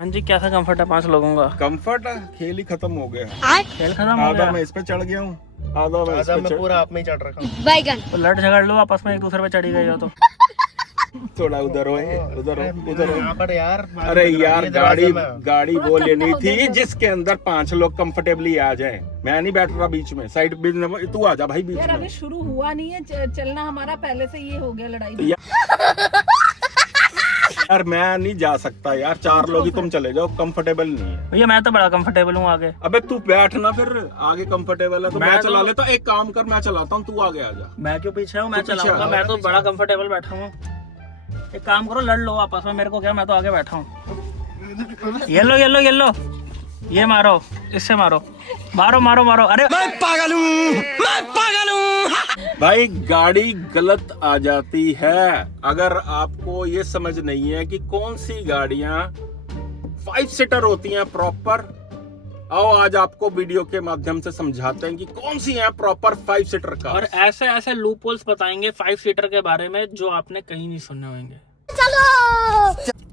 हाँ जी, कैसा कंफर्ट है 5 लोगों का? कंफर्ट खेल ही खत्म हो गया। खेल खत्म हो आधा गया। मैं इस पे चढ़ गया हूँ, आधा मैं इस पे मैं पूरा आप में ही चढ़ रखा हूँ। बैगन तो लड़ झगड़ लो आपस में, एक दूसरे पे चढ़ी गई हो तो। थोड़ा उधर हो, उधर हो, उधर यहाँ हो। पर यार अरे यार गाड़ी में। गाड़ी वो लेनी थी जिसके अंदर 5 लोग कंफर्टेबली आ जाएं। मैं नहीं बैठ रहा बीच में, साइड में तू आ जा भाई बीच यार में। अभी शुरू हुआ नहीं है चलना, हमारा पहले से ये हो गया लड़ाई। यार मैं नहीं जा सकता यार, 4 लोग ही तुम चले जाओ, कंफर्टेबल नहीं है। भैया मैं तो बड़ा कंफर्टेबल हूँ आगे। अबे तू बैठ ना, फिर आगे कंफर्टेबल है तो मैं मैं चला तो- लेता। एक काम कर, मैं चलाता हूँ, तू आगे आ जा। मैं क्यों पीछे हूँ, मैं तू पीछे चलाऊंगा। आ, मैं तो बड़ा कंफर्टेबल बैठा हूँ। एक काम करो, लड़ लो आपस में, मेरे को क्या, मैं तो आगे बैठा हूँ। ये लो ये लो ये लो, ये मारो, इससे मारो, मारो मारो मारो। अरे मैं पागल हूँ, मैं पागल हूँ। भाई गाड़ी गलत आ जाती है अगर आपको ये समझ नहीं है कि कौन सी गाड़ियां 5 सीटर होती हैं प्रॉपर। आओ आज आपको वीडियो के माध्यम से समझाते हैं कि कौन सी है प्रॉपर 5 सीटर का। और ऐसे ऐसे लूपहोल्स बताएंगे 5 सीटर के बारे में जो आपने कहीं नहीं सुने होंगे।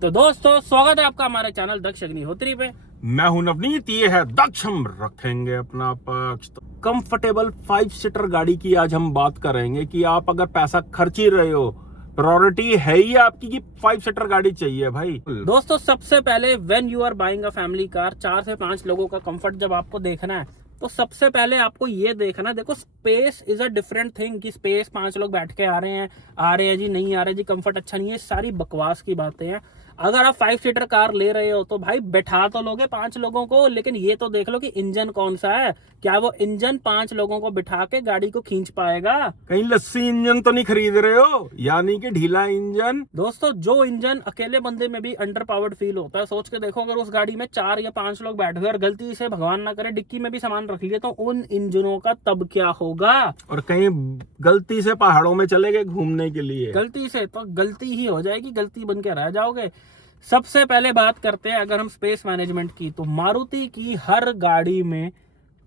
तो दोस्तों, स्वागत है आपका हमारे चैनल दक्ष अग्निहोत्री पे। मैं हूं नवनीत, ये है दक्ष। हम रखेंगे अपना पक्ष। तो कंफर्टेबल 5 सीटर गाड़ी की आज हम बात करेंगे कि आप अगर पैसा खर्च ही रहे हो, प्रायोरिटी है ही आपकी कि 5 सीटर गाड़ी चाहिए भाई। दोस्तों, सबसे पहले when you are buying a family car, 4 से 5 लोगों का कंफर्ट जब आपको देखना है तो सबसे पहले आपको ये देखना, देखो space is a different thing. कि स्पेस 5 लोग बैठ के आ रहे हैं जी, नहीं आ रहे जी, कंफर्ट अच्छा नहीं है, सारी बकवास की बातें हैं। अगर आप 5 सीटर कार ले रहे हो तो भाई बैठा तो लोगे 5 लोगों को, लेकिन ये तो देख लो कि इंजन कौन सा है। क्या वो इंजन 5 लोगों को बिठा के गाड़ी को खींच पाएगा? कहीं लस्सी इंजन तो नहीं खरीद रहे हो, यानी कि ढीला इंजन। दोस्तों, जो इंजन अकेले बंदे में भी अंडर पावर्ड फील होता है, सोच के देखो अगर उस गाड़ी में 4 या 5 लोग बैठ गए और गलती से भगवान ना करे डिक्की में भी सामान रख लिए तो उन इंजनों का तब क्या होगा। और कहीं गलती से पहाड़ों में चले गए घूमने के लिए, गलती से तो गलती ही हो जाएगी, गलती बन के रह जाओगे। सबसे पहले बात करते हैं अगर हम स्पेस मैनेजमेंट की, तो मारुति की हर गाड़ी में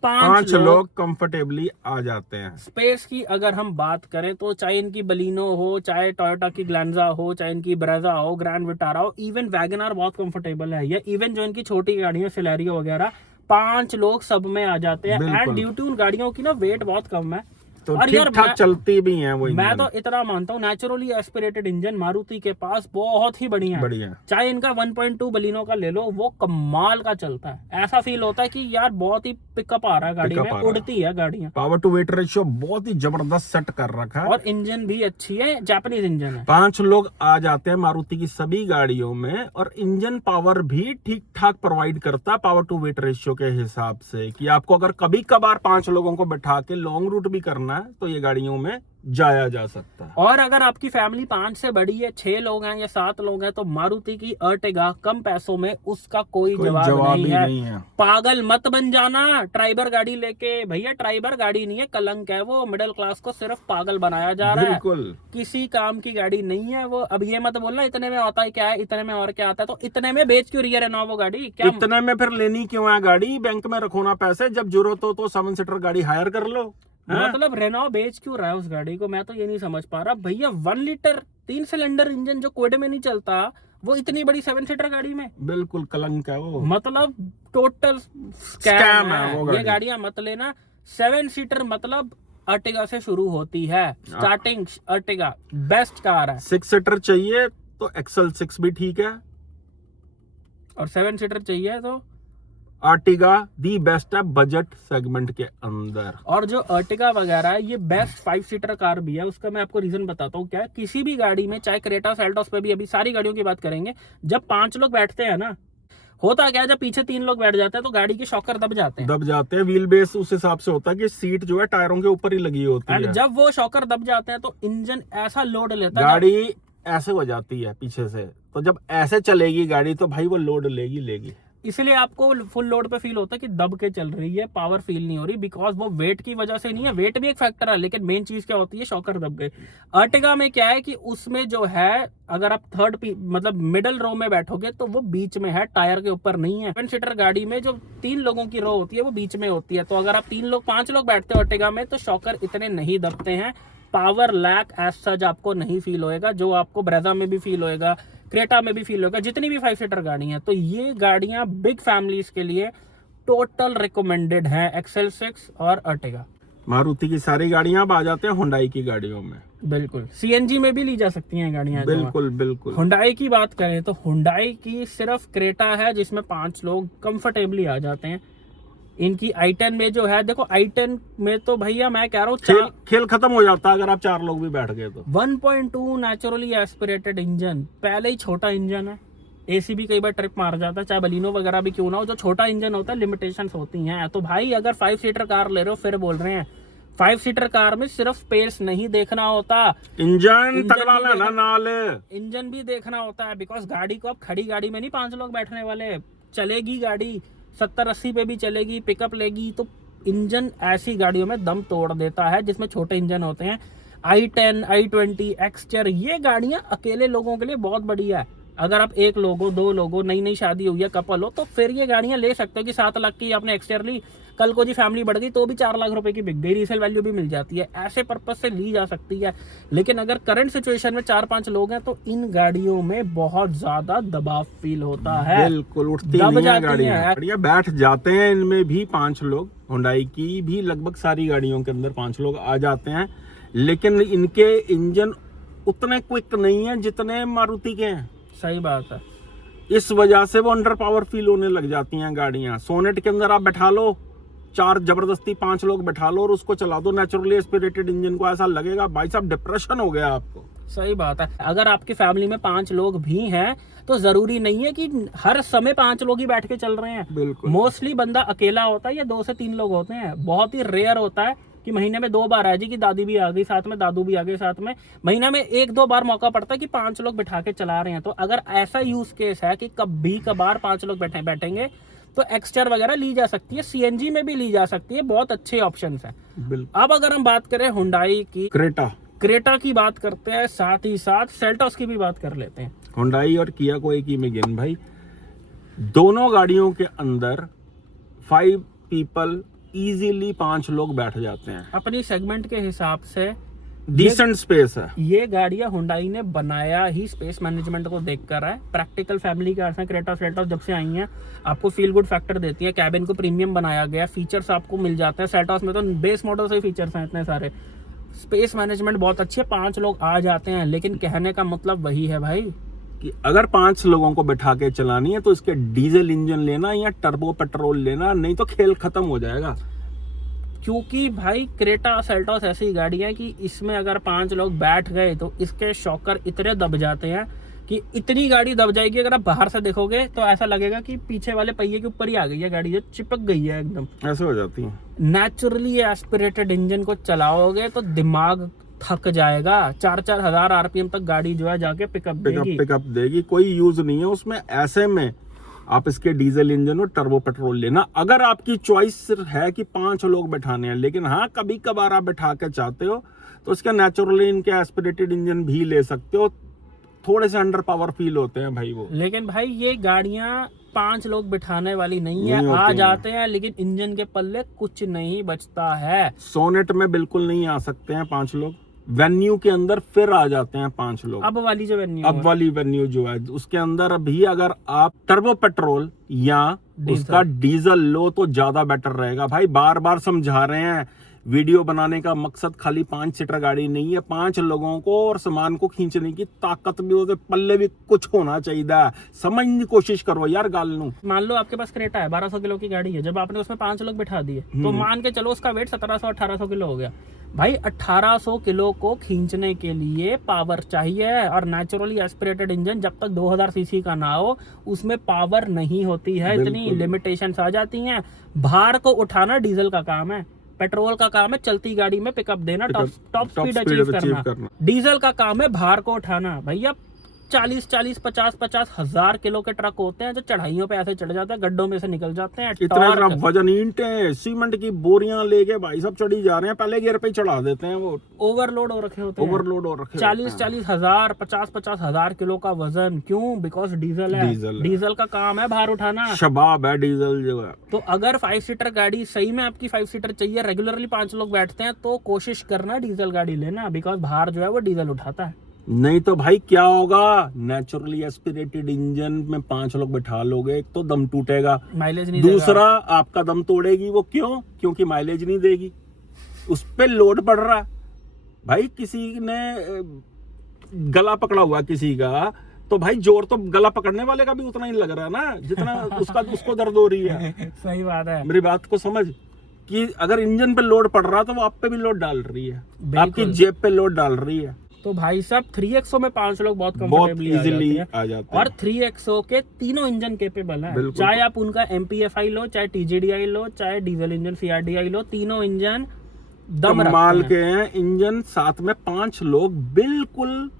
5 लोग कंफर्टेबली आ जाते हैं। स्पेस की अगर हम बात करें तो चाहे इनकी बलिनो हो, चाहे टोयोटा की ग्लैंजा हो, चाहे इनकी ब्रेजा हो, ग्रैंड विटारा हो, इवन वैगनआर बहुत कंफर्टेबल है, या इवन जो इनकी छोटी गाड़ियां सिलेरियो वगैरह, 5 लोग सब में आ जाते हैं। एंड ड्यू टू उन गाड़ियों की ना वेट बहुत कम है तो और ठीक यार ठाक चलती भी हैं वो मैं इंजन। तो इतना मानता हूँ, नेचुरली एस्पिरेटेड इंजन मारुति के पास बहुत ही बढ़िया है। बढ़िया। चाहे इनका 1.2 बलिनो का ले लो, वो कमाल का चलता है। ऐसा फील होता है कि यार बहुत ही पिकअप आ रहा है गाड़ी में, उड़ती है गाड़ियां। पावर टू वेट रेशियो बहुत ही जबरदस्त सेट कर रखा है और इंजन भी अच्छी है, जापानीज इंजन है। 5 लोग आ जाते हैं मारुति की सभी गाड़ियों में, और इंजन पावर भी ठीक ठाक प्रोवाइड करता है पावर टू वेट रेशियो के हिसाब से, कि आपको अगर कभी कभार 5 लोगों को बैठा के लॉन्ग रूट भी करना है तो ये गाड़ियों में जाया जा सकता है। और अगर आपकी फैमिली 5 से बड़ी है, 6 लोग हैं या 7 लोग हैं, तो मारुति की अर्टिगा कम पैसों में उसका कोई जवाब नहीं है। पागल मत बन जाना ट्राइबर गाड़ी लेके, भैया ट्राइबर गाड़ी नहीं है, कलंक है वो। मिडिल क्लास को सिर्फ पागल बनाया जा रहा है, किसी काम की गाड़ी नहीं है वो। अब ये मत बोलना इतने में आता है क्या है, इतने में और क्या आता है, तो इतने में बेच क्यों रही है रेनॉल्ट वो गाड़ी? क्या इतने में फिर लेनी क्यों है गाड़ी? बैंक में रखो ना पैसे, जब जरूरत हो तो 7 सीटर गाड़ी हायर कर लो। मतलब रेनॉल्ट बेच क्यों रहा है उस गाड़ी को? मैं तो ये नहीं समझ पा रहा भैया। 1 लीटर 3 सिलेंडर इंजन जो कोयडे में नहीं चलता, वो इतनी बड़ी 7 सीटर गाड़ी में, बिल्कुल कलंक है वो। मतलब टोटल स्कैम है वो। ये गाड़ियां मत लेना। 7 सीटर मतलब अर्टिगा से शुरू होती है, स्टार्टिंग अर्टिगा बेस्ट कार है। 6 सीटर चाहिए तो एक्सल 6 भी ठीक है, और 7 सीटर चाहिए तो आर्टिगा दी बेस्ट है बजट सेगमेंट के अंदर। और जो अर्टिगा वगैरह है ये बेस्ट 5 सीटर कार भी है। उसका मैं आपको रीजन बताता हूँ क्या है। किसी भी गाड़ी में, चाहे क्रेटा सेल्टोस पे भी, अभी सारी गाड़ियों की बात करेंगे, जब 5 लोग बैठते हैं ना, होता क्या है, जब पीछे 3 लोग बैठ जाते हैं तो गाड़ी के शॉकर दब जाते हैं। व्हील बेस उस हिसाब से होता है कि सीट जो है टायरों के ऊपर ही लगी होती है। जब वो शॉकर दब जाते हैं तो इंजन ऐसा लोड लेता है, गाड़ी ऐसे हो जाती है पीछे से, तो जब ऐसे चलेगी गाड़ी तो भाई वो लोड लेगी। इसलिए आपको फुल लोड पे फील होता है कि दब के चल रही है, पावर फील नहीं हो रही, बिकॉज वो वेट की वजह से नहीं है। वेट भी एक फैक्टर है, लेकिन मेन चीज क्या होती है, शॉकर दब गए। अर्टिगा में क्या है कि उसमें जो है, अगर आप मतलब मिडल रो में बैठोगे तो वो बीच में है, टायर के ऊपर नहीं है। 7 सीटर गाड़ी में जो 3 लोगों की रो होती है वो बीच में होती है। तो अगर आप 5 लोग बैठते हो अर्टिगा में तो शॉकर इतने नहीं दबते हैं। पावर लैक एज सच आपको नहीं फील होएगा, जो आपको ब्रेजा में भी फील होएगा, क्रेटा में भी फील होगा, जितनी भी 5 सीटर गाड़ी हैं। तो ये गाड़ियां बिग फैमिलीज के लिए टोटल रिकमेंडेड है, XL6 और अर्टिगा। मारुति की सारी गाड़ियां अब आ जाते हैं हुंडई की गाड़ियों में। बिल्कुल, CNG में भी ली जा सकती हैं गाड़ियां। बिल्कुल बिल्कुल। हुंडई की बात करें तो हुंडई की सिर्फ क्रेटा है जिसमें 5 लोग कंफर्टेबली आ जाते हैं। इनकी i10 में जो है, देखो i10 में तो भैया मैं कह रहा हूँ खेल खत्म हो जाता है अगर आप 4 लोग भी बैठ गए तो। 1.2 नेचुरली एस्पिरेटेड इंजन, पहले ही छोटा इंजन है, AC भी कई बार ट्रिप मार जाता है, चाहे बलिनो वगैरह भी क्यों ना हो। जो छोटा इंजन होता है लिमिटेशंस होती हैं। तो भाई अगर 5 सीटर कार ले रहे हो, फिर बोल रहे हैं 5 सीटर कार में सिर्फ स्पेस नहीं देखना होता, इंजन तगड़ा लेना नाल, इंजन भी देखना होता है। बिकॉज गाड़ी को अब खड़ी गाड़ी में नहीं 5 लोग बैठने वाले, चलेगी गाड़ी 70-80 पे भी चलेगी, पिकअप लेगी। तो इंजन ऐसी गाड़ियों में दम तोड़ देता है जिसमें छोटे इंजन होते हैं। i10, i20, एक्सटर, ये गाड़ियां अकेले लोगों के लिए बहुत बढ़िया है। अगर आप 1 लोग हो, 2 लोग हो, नई नई शादी हुई है, कपल हो, तो फिर ये गाड़ियां ले सकते हो कि 7 लाख की आपने एक्सटर ली, कल को जी फैमिली बढ़ गई तो भी 4 लाख रुपए की बिक गई, रीसेल वैल्यू भी मिल जाती है। ऐसे पर्पज से ली जा सकती है। लेकिन अगर करंट सिचुएशन में 4-5 लोग हैं तो इन गाड़ियों में बहुत ज्यादा दबाव फील होता है। बिल्कुल, उठती नहीं है गाड़ियां, बैठ जाते हैं इनमें भी 5 लोग। हुंडई की भी लगभग सारी गाड़ियों के अंदर 5 लोग आ जाते हैं, लेकिन इनके इंजन उतने क्विक नहीं है जितने मारुति के हैं। सही बात है। इस वजह से वो अंडर पावर फील होने लग जाती हैं गाड़ियां। सोनेट के अंदर आप बैठा लो 4 जबरदस्ती 5 लोग बैठा लो और उसको चला दो नेचुरली एस्पिरेटेड इंजन को, ऐसा लगेगा भाई साहब डिप्रेशन हो गया आपको। सही बात है। अगर आपकी फैमिली में 5 लोग भी हैं तो जरूरी नहीं है कि हर समय 5 लोग ही बैठ के चल रहे हैं। बिल्कुल, मोस्टली बंदा अकेला होता है या 2 से 3 लोग होते हैं। बहुत ही रेयर होता है कि महीने में 2 बार आ जी कि दादी भी आ गई साथ में, दादू भी आ गए साथ में। महीना में 1-2 बार मौका पड़ता है कि 5 लोग बिठा के चला रहे हैं। तो अगर ऐसा यूज केस है कि कभी कभार 5 लोग बैठेंगे तो एक्सटर वगैरह ली जा सकती है, CNG में भी ली जा सकती है। बहुत अच्छे ऑप्शंस हैं। बिल्कुल। अब अगर हम बात करें हुंडई की, क्रेटा की बात करते हैं, साथ ही साथ सेल्टोस की भी बात कर लेते हैं। हुंडई और किया को एक ही में गिन भाई। दोनों गाड़ियों के अंदर 5 पीपल इजीली 5 लोग बैठ जाते हैं। अपनी सेगमेंट के हिसाब से डिसेंट स्पेस है। ये गाड़ियां हुंडई ने बनाया ही स्पेस मैनेजमेंट को देखकर है। प्रैक्टिकल फैमिली कार्स हैं क्रेटा सेल्टोस, जब से आई हैं आपको फील गुड फैक्टर देती है। कैबिन को प्रीमियम बनाया गया, फीचर्स आपको मिल जाते हैं। सेल्टोस में तो बेस मॉडल से ही फीचर्स हैं इतने सारे। स्पेस मैनेजमेंट बहुत अच्छी है, 5 लोग आ जाते हैं। लेकिन कहने का मतलब वही है भाई कि अगर 5 लोगों को बैठा के चलानी है तो इसके डीजल इंजन लेना या टर्बो पेट्रोल लेना, नहीं तो खेल खत्म हो जाएगा। क्योंकि भाई क्रेटा सेल्टोस ऐसी गाड़ी है कि इसमें अगर 5 लोग बैठ गए तो इसके शॉकर इतने दब जाते हैं कि इतनी गाड़ी दब जाएगी। अगर आप बाहर से देखोगे तो ऐसा लगेगा कि पीछे वाले पहिए के ऊपर ही आ गई है गाड़ी, जो चिपक गई है एकदम, ऐसे हो जाती है। नेचुरली एस्पिरेटेड इंजन को चलाओगे तो दिमाग थक जाएगा। 4-4 हजार RPM तक गाड़ी जो है जाके पिकअप देगी, कोई यूज नहीं है उसमें। ऐसे में आप इसके डीजल इंजन और टर्बो पेट्रोल लेना। अगर आपकी चॉइस सिर्फ है कि 5 लोग बैठाने हैं, लेकिन हाँ कभी कभार आप बैठा के चाहते हो तो इसका नेचुरली इनके एस्पिरेटेड इंजन भी ले सकते हो। थोड़े से अंडर पावर फील होते हैं भाई वो। लेकिन भाई ये गाड़ियां 5 लोग बिठाने वाली नहीं है। आ जाते हैं लेकिन इंजन के पल्ले कुछ नहीं बचता है। सोनेट में बिल्कुल नहीं आ सकते हैं 5 लोग। वेन्यू के अंदर फिर आ जाते हैं 5 लोग। अब वाली वेन्यू जो है उसके अंदर भी अगर आप टर्बो पेट्रोल या उसका डीजल लो तो ज्यादा बेटर रहेगा। भाई बार बार समझा रहे हैं, वीडियो बनाने का मकसद खाली 5 सीटर गाड़ी नहीं है। 5 लोगों को और सामान को खींचने की ताकत भी होते, पल्ले भी कुछ होना चाहिए। समझने की कोशिश करो यार गाल नू। मान लो आपके पास क्रेटा है, 1200 किलो की गाड़ी है। जब आपने उसमें 5 लोग बिठा दिए तो मान के चलो उसका वेट 1700-1800 किलो हो गया। भाई 1800 किलो को खींचने के लिए पावर चाहिए, और नेचुरली एस्पिरेटेड इंजन जब तक 2000 सीसी का ना हो उसमें पावर नहीं होती है। इतनी लिमिटेशंस आ जाती हैं। भार को उठाना डीजल का काम है, पेट्रोल का काम है चलती गाड़ी में पिकअप देना, टॉप स्पीड अचीव करना। डीजल का काम है भार को उठाना। भैया 40-40, 50-50 हजार किलो के ट्रक होते हैं जो चढ़ाइयों पे ऐसे चढ़ जाते हैं, गड्ढों में से निकल जाते हैं। इतना वजन, ईंटें, सीमेंट की बोरियां लेके भाई सब चढ़ी जा रहे हैं, पहले गियर पे ही चढ़ा देते हैं। वो ओवरलोड हो रखे होते हैं। 40-40 हजार, 50-50 हजार किलो का वजन। क्यों? बिकॉज डीजल है। डीजल का काम है भार उठाना, शबाब है डीजल जो है। तो अगर 5 सीटर गाड़ी सही में आपकी 5 सीटर चाहिए, रेगुलरली 5 लोग बैठते हैं, तो कोशिश करना डीजल गाड़ी लेना, बिकॉज भार जो है वो डीजल उठाता है। नहीं तो भाई क्या होगा, नेचुरली एस्पिरेटेड इंजन में 5 लोग बैठा लोगे, एक तो दम टूटेगा, माइलेज नहीं दूसरा आपका दम तोड़ेगी वो, क्यों? क्योंकि माइलेज नहीं देगी, उस पे लोड पड़ रहा है। भाई किसी ने गला पकड़ा हुआ किसी का, तो भाई जोर तो गला पकड़ने वाले का भी उतना ही लग रहा है ना जितना उसको दर्द हो रही है। सही बात है। मेरी बात को समझ कि अगर इंजन पे लोड पड़ रहा तो वो आप पे भी लोड डाल रही है, आपकी जेब पे लोड डाल रही है। तो भाई साहब 3XO में 5 लोग बहुत बहुत कंफर्टेबली इजीली आ जाते हैं। और 3XO के तीनों इंजन केपेबल है, चाहे आप उनका MPFI लो, चाहे TGDI लो, चाहे डीजल इंजन CRDI लो, तीनों इंजन दम कमाल रखते के हैं इंजन। साथ में 5 लोग बिल्कुल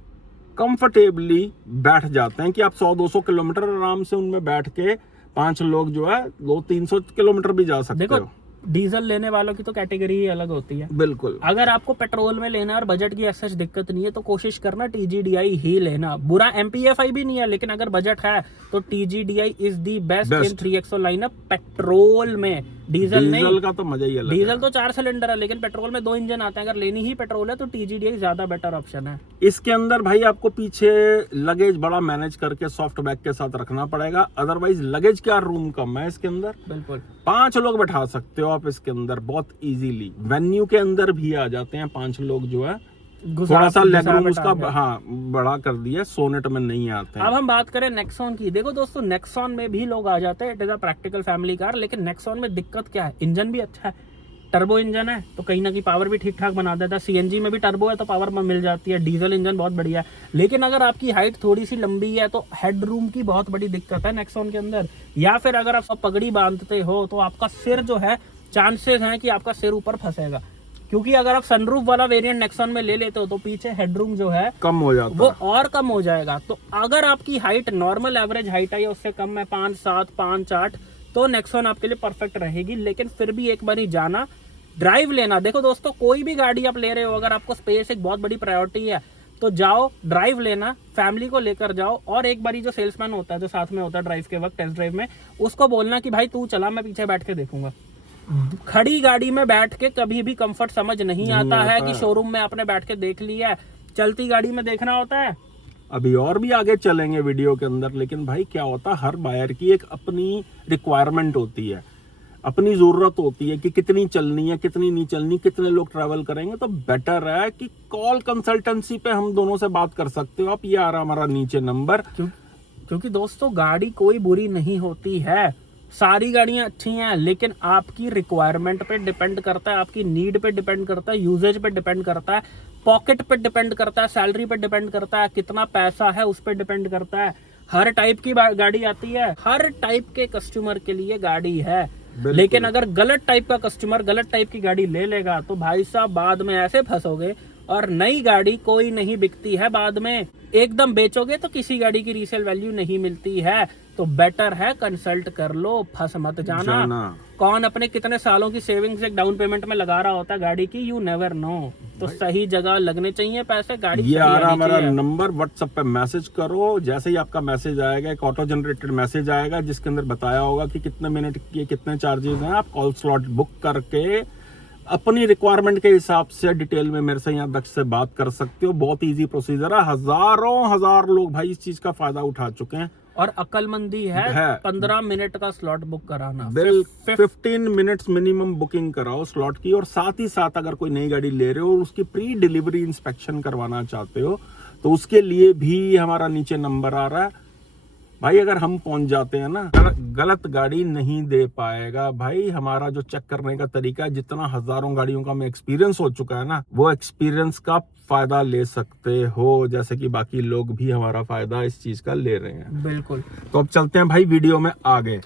कंफर्टेबली बैठ जाते हैं कि आप 100-200 किलोमीटर आराम से उनमें बैठ के 5 लोग जो है 200-300 किलोमीटर भी जा सकते देखो हो। डीजल लेने वालों की तो कैटेगरी ही अलग होती है। बिल्कुल। अगर आपको पेट्रोल में लेना है और बजट की ऐसा दिक्कत नहीं है तो कोशिश करना TGDI ही लेना। बुरा MPFI भी नहीं है, लेकिन अगर बजट है तो TGDI is the best in 3XO lineup petrol में। डीजल नहीं, का तो मजा ही अलग डीजल है। तो 4 सिलेंडर है, लेकिन पेट्रोल में 2 इंजन आते हैं। अगर लेनी ही पेट्रोल है तो TGDI ज्यादा बेटर ऑप्शन है। इसके अंदर भाई आपको पीछे लगेज बड़ा मैनेज करके सॉफ्ट बैग के साथ रखना पड़ेगा, अदरवाइज लगेज क्या रूम कम है इसके अंदर। बिल्कुल 5 लोग बैठा सकते हो आप इसके अंदर बहुत इजीली। वेन्यू के अंदर भी आ जाते हैं 5 लोग जो है, थोड़ा सा लेग रूम उसका बड़ा कर दिया, सोनेट में नहीं आते हैं। अब हम बात करें नेक्सॉन की। देखो दोस्तों, नेक्सॉन में भी लोग आ जाते हैं, it is a practical family car. लेकिन नेक्सॉन में दिक्कत क्या है, इंजन भी अच्छा है, टर्बो इंजन है तो कहीं ना कहीं पावर भी ठीक ठाक बना देता है। CNG में भी टर्बो है तो पावर मिल जाती है। डीजल इंजन बहुत बढ़िया है, लेकिन अगर आपकी हाइट थोड़ी सी लंबी है तो हेड रूम की बहुत बड़ी दिक्कत है नेक्सॉन के अंदर। या फिर अगर आप पगड़ी बांधते हो तो आपका सिर जो है, चांसेस हैं कि आपका सिर ऊपर फंसेगा, क्योंकि अगर आप सनरूफ वाला वेरिएंट नेक्सॉन में ले लेते हो तो पीछे हेडरूम जो है कम हो जाता वो और कम हो जाएगा। तो अगर आपकी हाइट नॉर्मल एवरेज हाइट है उससे कम है 5'7", 5'8", तो नेक्सॉन आपके लिए परफेक्ट रहेगी। लेकिन फिर भी एक बार ही जाना, ड्राइव लेना। देखो दोस्तों, कोई भी गाड़ी आप ले रहे हो, अगर आपको स्पेस एक बहुत बड़ी प्रायोरिटी है तो जाओ ड्राइव लेना, फैमिली को लेकर जाओ। और एक बारी जो सेल्समैन होता है जो साथ में होता है ड्राइव के वक्त, टेस्ट ड्राइव में, उसको बोलना कि भाई तू चला, मैं पीछे बैठ के देखूंगा। खड़ी गाड़ी में बैठ के कभी भी कंफर्ट समझ नहीं आता है कि शोरूम में आपने बैठ के देख लिया है, चलती गाड़ी में देखना होता है। अभी और भी आगे चलेंगे वीडियो के अंदर, लेकिन भाई क्या होता है, हर बायर की एक अपनी रिक्वायरमेंट होती है, अपनी जरूरत होती है कि कितनी चलनी है, कितनी नहीं चलनी, कितने लोग ट्रैवल करेंगे। तो बेटर है कि कॉल कंसल्टेंसी पे हम दोनों से बात कर सकते हो आप। ये आ रहा हमारा नीचे नंबर। क्योंकि दोस्तों गाड़ी कोई बुरी नहीं होती है, सारी गाड़ियां अच्छी हैं, लेकिन आपकी रिक्वायरमेंट पे डिपेंड करता है, आपकी नीड पे डिपेंड करता है, यूजेज पे डिपेंड करता है, पॉकेट पे डिपेंड करता है, सैलरी पे डिपेंड करता है, कितना पैसा है उस पर डिपेंड करता है। हर टाइप की गाड़ी आती है, हर टाइप के कस्टमर के लिए गाड़ी है। लेकिन अगर गलत टाइप का कस्टमर गलत टाइप की गाड़ी ले लेगा तो भाई साहब बाद में ऐसे फंसोगे। और नई गाड़ी कोई नहीं बिकती है बाद में, एकदम बेचोगे तो किसी गाड़ी की रीसेल वैल्यू नहीं मिलती है। तो बेटर है कंसल्ट कर लो, फंस मत जाना। कौन अपने कितने सालों की सेविंग्स एक डाउन पेमेंट में लगा रहा होता है गाड़ी की, यू नेवर नो। तो सही जगह लगने चाहिए पैसे, गाड़ी ये आ रहा हमारा नंबर, व्हाट्सएप पे मैसेज करो। जैसे ही आपका मैसेज आएगा, एक ऑटो जनरेटेड मैसेज आएगा जिसके अंदर बताया होगा कि कितने मिनट के कितने चार्जेस हैं। आप कॉल स्लॉट बुक करके अपनी रिक्वायरमेंट के हिसाब से डिटेल में मेरे से यहाँ दक्ष से बात कर सकते हो। बहुत इजी प्रोसीजर है, हजार लोग भाई इस चीज का फायदा उठा चुके हैं। और अक्लमंदी है 15 मिनट का स्लॉट बुक कराना, 15 मिनट्स मिनिमम बुकिंग कराओ स्लॉट की। और साथ ही साथ अगर कोई नई गाड़ी ले रहे हो और उसकी प्री डिलीवरी इंस्पेक्शन करवाना चाहते हो तो उसके लिए भी हमारा नीचे नंबर आ रहा है। भाई अगर हम पहुंच जाते हैं ना, गलत गाड़ी नहीं दे पाएगा भाई। हमारा जो चेक करने का तरीका है, जितना हजारों गाड़ियों का में एक्सपीरियंस हो चुका है ना, वो एक्सपीरियंस का फायदा ले सकते हो, जैसे कि बाकी लोग भी हमारा फायदा इस चीज का ले रहे हैं। बिल्कुल। तो अब चलते हैं भाई वीडियो में आगे।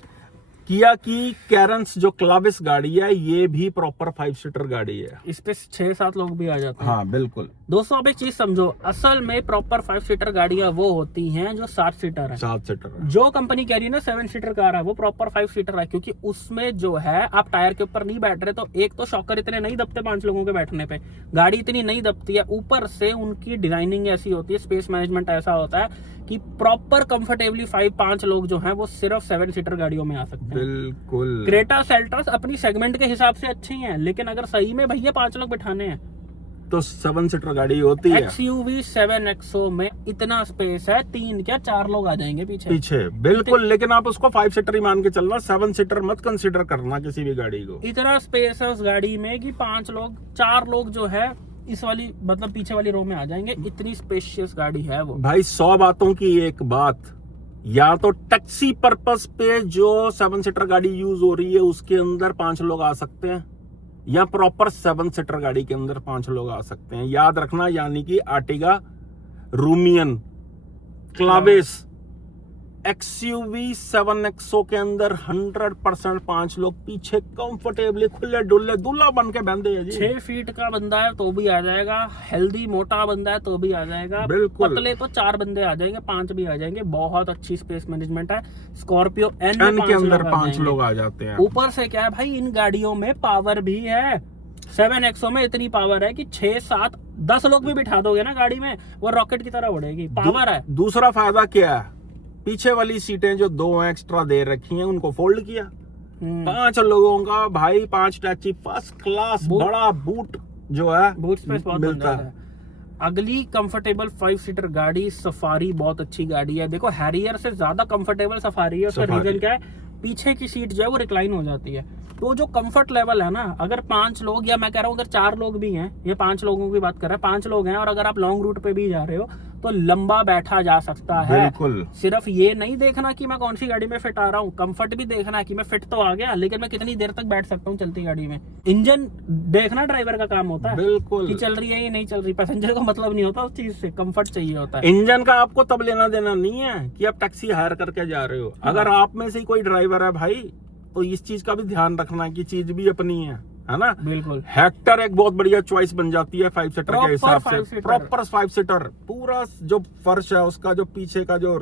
किया की कैरेंस जो क्लाविस गाड़ी है, ये भी प्रॉपर 5 सीटर गाड़ी है। इस पे 6-7 लोग भी आ जाते हैं। हाँ बिल्कुल। दोस्तों आप एक चीज समझो, असल में प्रॉपर 5 सीटर गाड़ियां वो होती हैं जो 7 सीटर है। 7 सीटर है। जो कंपनी कह रही है ना 7 सीटर कार है, वो प्रॉपर 5 सीटर है, क्योंकि उसमें जो है आप टायर के ऊपर नहीं बैठ रहे। तो एक तो शॉकर इतने नहीं दबते 5 लोगों के बैठने पे, गाड़ी इतनी नहीं दबती है, ऊपर से उनकी डिजाइनिंग ऐसी होती है, स्पेस मैनेजमेंट ऐसा होता है कि प्रॉपर कंफर्टेबली 5 लोग जो हैं वो सिर्फ 7 सीटर गाड़ियों में आ सकते हैं। बिल्कुल। क्रेटा सेल्टॉस अपनी सेगमेंट के हिसाब से अच्छी हैं, लेकिन अगर सही में भैया 5 लोग बिठाने हैं तो 7 सीटर गाड़ी होती है। XUV 7XO में इतना स्पेस है, 3 क्या 4 लोग आ जाएंगे पीछे बिल्कुल। लेकिन आप उसको 5 सीटर ही मान के चलना, 7 सीटर मत कंसीडर करना किसी भी गाड़ी को। इतना स्पेस है उस गाड़ी में कि 5 लोग 4 लोग जो है इस वाली मतलब पीछे वाली रो में आ जाएंगे, इतनी स्पेशियस गाड़ी है वो। भाई 100 बातों की एक बात, या तो टैक्सी पर्पस पे जो 7 सीटर गाड़ी यूज हो रही है उसके अंदर 5 लोग आ सकते हैं, या प्रॉपर 7 सीटर गाड़ी के अंदर 5 लोग आ सकते हैं। याद रखना, यानी कि आर्टिगा, रूमियन, क्लाविस, XUV 7XO के अंदर 100% 5 लोग पीछे कंफर्टेबली खुले डुल्ले दूल्हा बन के बंधे हैं जी। 6 फीट का बंदा है तो भी आ जाएगा, हेल्दी मोटा बंदा है तो भी आ जाएगा, बिल्कुल। पतले तो 4 बंदे आ जाएंगे, 5 भी आ जाएंगे। बहुत अच्छी स्पेस मैनेजमेंट है। स्कॉर्पियो एन के अंदर 5 लोग आ जाते हैं। ऊपर से क्या है भाई, इन गाड़ियों में पावर भी है। 7XO में इतनी पावर है कि 6, 7, 10 लोग भी बिठा दोगे ना गाड़ी में, वो रॉकेट की तरह उड़ेगी। पावर है। दूसरा फायदा क्या है, पीछे वाली सीटें जो 2 एक्स्ट्रा दे रखी हैं उनको फोल्ड किया। 5 लोगों का भाई 5 टैक्सी फर्स्ट क्लास बड़ा बूट जो है बूट स्पेस बहुत मिलता है। अगली कंफर्टेबल 5 सीटर गाड़ी सफारी, बहुत अच्छी गाड़ी है। देखो हैरियर से ज्यादा कंफर्टेबल सफारी है। उसका रीजन क्या है, पीछे की सीट जो है वो रिक्लाइन हो जाती है। तो जो कंफर्ट लेवल है ना, अगर 5 लोग, या मैं कह रहा हूँ अगर 4 लोग भी हैं, ये 5 लोगों की बात कर रहे हैं, 5 लोग हैं और अगर आप लॉन्ग रूट पे भी जा रहे हो तो लंबा बैठा जा सकता है। बिल्कुल। सिर्फ ये नहीं देखना कि मैं कौन सी गाड़ी में फिट आ रहा हूँ, कंफर्ट भी देखना है कि मैं फिट तो आ गया लेकिन मैं कितनी देर तक बैठ सकता हूँ चलती गाड़ी में। इंजन देखना ड्राइवर का काम होता है, बिल्कुल, कि चल रही है ये नहीं चल रही। पैसेंजर को मतलब नहीं होता उस चीज से, कंफर्ट चाहिए होता है। इंजन का आपको तब लेना देना नहीं है कि आप टैक्सी हायर करके जा रहे हो। अगर आप में से कोई ड्राइवर है भाई, तो इस चीज का भी ध्यान रखना कि चीज भी अपनी है ना। बिल्कुल। हेक्टर एक बहुत बढ़िया चॉइस बन जाती है 5 सीटर के हिसाब से। प्रॉपर 5 सीटर, पूरा जो फर्श है उसका, जो पीछे का जो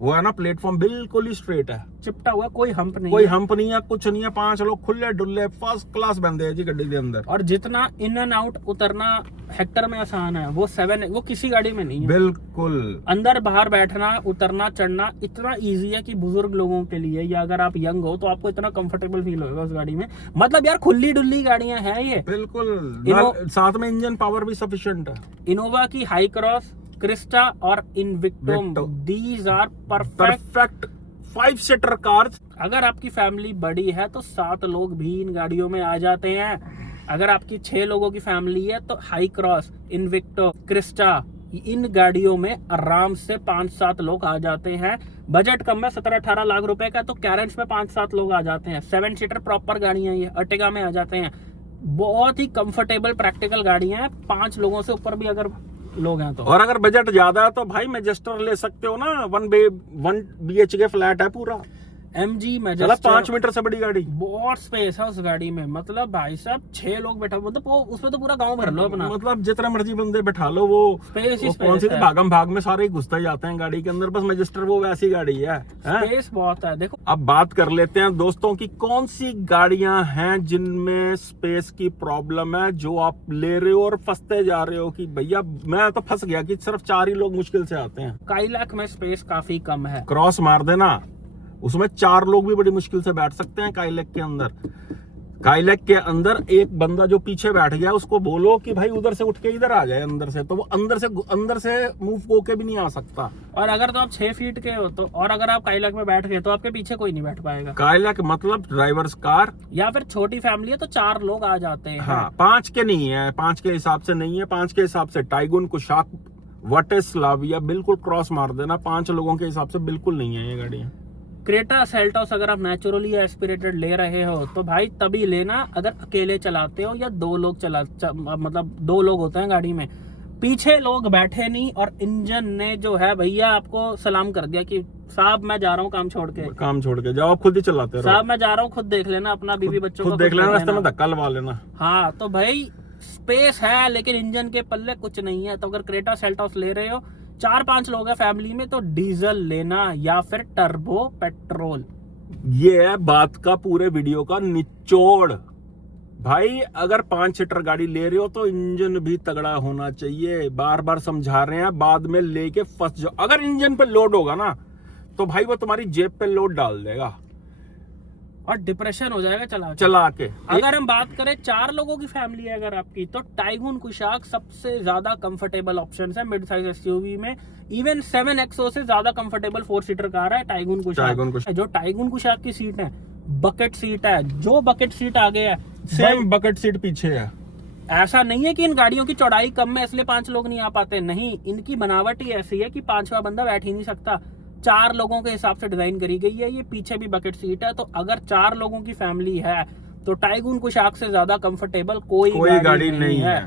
वो है ना प्लेटफॉर्म, बिल्कुल ही स्ट्रेट है, चिपटा हुआ, कोई हम्प नहीं कोई है। हम्प नहीं है, कुछ नहीं है। 5 लोग खुले डुल्ले फर्स्ट क्लास बंदे हैं जी गाड़ी के अंदर। और जितना इन एंड आउट उतरना हेक्टर में आसान है, वो किसी गाड़ी में नहीं है। बिल्कुल। अंदर बाहर बैठना, उतरना, चढ़ना इतना इजी है कि बुजुर्ग लोगों के लिए, या अगर आप यंग हो तो आपको इतना कंफर्टेबल फील होगा उस गाड़ी में। मतलब यार खुली डुल्ली गाड़ियां हैं ये। बिल्कुल। साथ में इंजन पावर भी सफिशिएंट है। इनोवा की हाई क्रॉस, क्रिस्टा और Invicto, these are perfect 5 seater cars. अगर आपकी फैमिली बड़ी है तो 7 लोग भी इन गाड़ियों में आ जाते हैं। अगर आपकी 6 लोगों की फैमिली है तो हाई क्रॉस, इन्विक्टो, क्रिस्टा, इन गाड़ियों में आराम से 5-7 लोग आ जाते हैं। बजट कम है, 17-18 लाख रुपए का, तो कैरेंस में 5-7 लोग आ जाते हैं। 7 सीटर प्रॉपर गाड़ियां, ये अर्टिगा में आ जाते हैं। बहुत ही कंफर्टेबल प्रैक्टिकल गाड़ियां हैं। 5 लोगों से ऊपर भी अगर लोग हैं तो। और अगर बजट ज्यादा है तो भाई मैजेस्टर ले सकते हो ना, 1 BHK फ्लैट है पूरा। MG चला मैजेस्टर 5 मीटर से बड़ी गाड़ी, बहुत स्पेस है उस गाड़ी में। मतलब भाई साहब 6 लोग बैठा, मतलब वो उसमें तो पूरा गांव भर लो अपना। मतलब जितने मर्जी बंदे बैठा लो, वो स्पेस ही कौन स्पेस सी है। भागम भाग में सारे घुसते ही जाते हैं गाड़ी के अंदर। बस मैजेस्टर वो वैसी गाड़ी है। स्पेस बहुत है। देखो अब बात कर लेते हैं दोस्तों की कौन सी गाड़ियां हैं जिनमें स्पेस की प्रॉब्लम है, जो आप ले रहे हो और फंसते जा रहे हो कि भैया मैं तो फंस गया कि सिर्फ 4 ही लोग मुश्किल से आते हैं। काइलैक में स्पेस काफी कम है। क्रॉस मार देना, उसमें 4 लोग भी बड़ी मुश्किल से बैठ सकते हैं काइलैक के अंदर। काइलैक के अंदर एक बंदा जो पीछे बैठ गया उसको बोलो कि भाई उधर से उठ के इधर आ जाए अंदर से, तो वो अंदर से मूव होके भी नहीं आ सकता। और अगर तो आप 6 फीट के हो तो, और अगर आप काइलैक में बैठ गए तो आपके पीछे कोई नहीं बैठ पाएगा। काइलैक मतलब ड्राइवर्स कार, या फिर छोटी फैमिली है तो 4 लोग आ जाते हैं। हाँ 5 के नहीं है, 5 के हिसाब से नहीं है। 5 के हिसाब से टाइगुन, कुशाक, वटेस्लाविया बिल्कुल क्रॉस मार देना। 5 लोगों के हिसाब से बिल्कुल नहीं है ये गाड़ियां। क्रेटा सेल्टोस अगर आप नेचुरली एस्पिरेटेड ले रहे हो तो भाई तभी लेना अगर अकेले चलाते हो या 2 लोग मतलब 2 लोग होते हैं गाड़ी में, पीछे लोग बैठे नहीं, और इंजन ने जो है भैया आपको सलाम कर दिया कि साहब मैं जा रहा हूँ काम छोड़ के जाओ, आप खुद ही चलाते रहो। साहब मैं जा रहा हूँ, खुद देख लेना अपना, बीवी बच्चों को खुद देख लेना, रास्ते में धक्का लगा लेना। हाँ तो भाई स्पेस है लेकिन इंजन के पल्ले कुछ नहीं है। तो अगर क्रेटा सेल्टोस ले रहे हो, 4-5 लोग हैं फैमिली में, तो डीजल लेना या फिर टर्बो पेट्रोल। ये है बात का पूरे वीडियो का निचोड़। भाई अगर 5 सीटर गाड़ी ले रहे हो तो इंजन भी तगड़ा होना चाहिए। बार बार समझा रहे हैं, बाद में लेके फंस जाओ। अगर इंजन पे लोड होगा ना तो भाई वो तुम्हारी जेब पे लोड डाल देगा। और डिप्रेशन हो जाएगा चला चला के। अगर हम बात करें 4 लोगों की फैमिली है अगर आपकी, तो टाइगून कुशाक सबसे ज्यादा कंफर्टेबल ऑप्शन है मिड साइज एसयूवी में। इवन 7XO से ज्यादा कंफर्टेबल 4 सीटर कार है टाइगून कुशाक। जो टाइगून कुशाक की सीट है बकेट सीट है, जो बकेट सीट आगे है सेम बकेट सीट पीछे है। ऐसा नहीं है कि इन गाड़ियों की चौड़ाई कम है इसलिए 5 लोग नहीं आ पाते, नहीं, इनकी बनावट ही ऐसी है कि 5वां बंदा बैठ ही नहीं सकता। 4 लोगों के हिसाब से डिजाइन करी गई है। ये पीछे भी बकेट सीट है, तो अगर 4 लोगों की फैमिली है तो टाइगून कुशाक से ज्यादा कंफर्टेबल कोई गाड़ी नहीं है।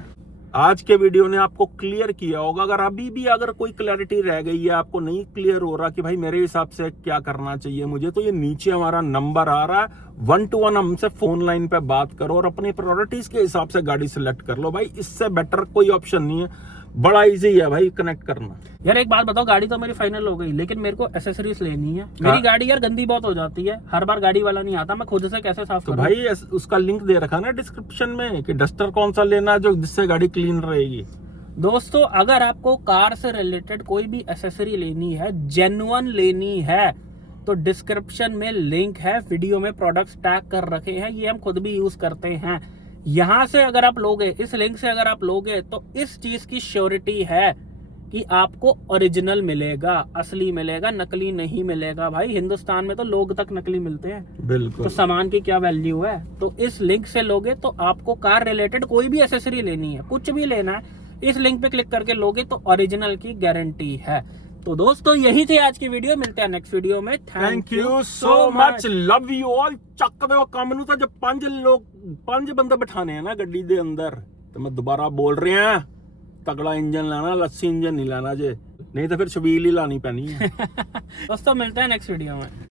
आज के वीडियो ने आपको क्लियर किया होगा। अगर अभी भी अगर कोई क्लैरिटी रह गई है, आपको नहीं क्लियर हो रहा कि भाई मेरे हिसाब से क्या करना चाहिए मुझे, तो ये नीचे हमारा नंबर आ रहा है, 1 to 1 हमसे फोन लाइन पे बात करो और अपनी प्रायोरिटीज के हिसाब से गाड़ी सिलेक्ट कर लो। भाई इससे बेटर कोई ऑप्शन नहीं है, बड़ा इजी है भाई कनेक्ट करना। यार एक बात बताओ, गाड़ी तो मेरी फाइनल हो गई लेकिन मेरे को एसेसरीज लेनी है। मेरी गाड़ी यार गंदी बहुत हो जाती है, हर बार गाड़ी वाला नहीं आता, मैं खुद से कैसे साफ तो करूं? भाई उसका लिंक दे रखा ना डिस्क्रिप्शन में कि डस्टर कौन सा लेना है जो जिससे गाड़ी क्लीन रहेगी। दोस्तों अगर आपको कार से रिलेटेड कोई भी एसेसरी लेनी है, जेन्युइन लेनी है, तो डिस्क्रिप्शन में लिंक है, वीडियो में प्रोडक्ट्स टैग कर रखे हैं, ये हम खुद भी यूज करते हैं। यहाँ से अगर आप लोगे, इस लिंक से अगर आप लोगे, तो इस चीज की श्योरिटी है कि आपको ओरिजिनल मिलेगा, असली मिलेगा, नकली नहीं मिलेगा। भाई हिंदुस्तान में तो लोग तक नकली मिलते हैं, बिल्कुल। तो सामान की क्या वैल्यू है। तो इस लिंक से लोगे तो आपको कार रिलेटेड कोई भी एसेसरी लेनी है, कुछ भी लेना है, इस लिंक पे क्लिक करके लोगे तो ओरिजिनल की गारंटी है। तो दोस्तों यही थी आज की वीडियो, मिलते हैं नेक्स्ट वीडियो में। Thank you so much, love you all. ਚੱਕ ਦਿਓ ਕੰਮ ਨੂੰ ਤਾਂ ਜੇ 5 ਬੰਦੇ ਬਿਠਾਣੇ ਆ ਨਾ ਗੱਡੀ ਦੇ ਅੰਦਰ, ਤੇ ਮੈਂ ਦੁਬਾਰਾ ਬੋਲ ਰਿਹਾ, ਤਗੜਾ ਇੰਜਨ ਲੈਣਾ, ਲੱਸੀ ਇੰਜਨ ਨਹੀਂ ਲੈਣਾ ਜੇ, ਨਹੀਂ ਤਾਂ ਫਿਰ ਛਬੀਲ ਹੀ ਲਾਣੀ ਪੈਣੀ ਹੈ। दोस्तों मिलते हैं नेक्स्ट वीडियो में।